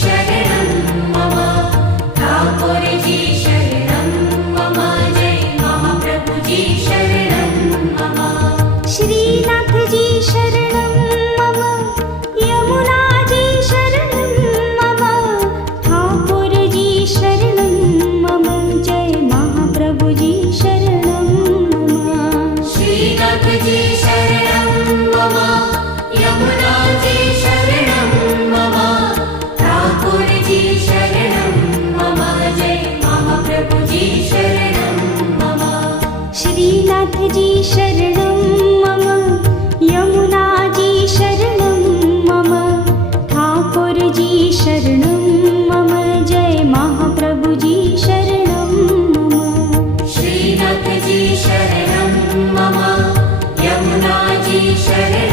शरणं मम ठाकुर जी शरणं मम जय महाप्रभु जी शरणं मम श्रीनाथ जी शरणं मम यमुना जी शरणं मम ठाकुर जी शरणं मम जय महाप्रभु जी शरणं मम श्रीनाथ जी शरणं मम यमुना जी शरणं मम ठाकुर जी शरणं मम जय महाप्रभु जी शरणं मम श्रीनाथ जी शरणं मम यमुना जी शरणं मम ठाकुर जी शरणं मम जय महाप्रभु जी शरणं मम श्रीनाथ जी शरणं मम यमुना जी शरणं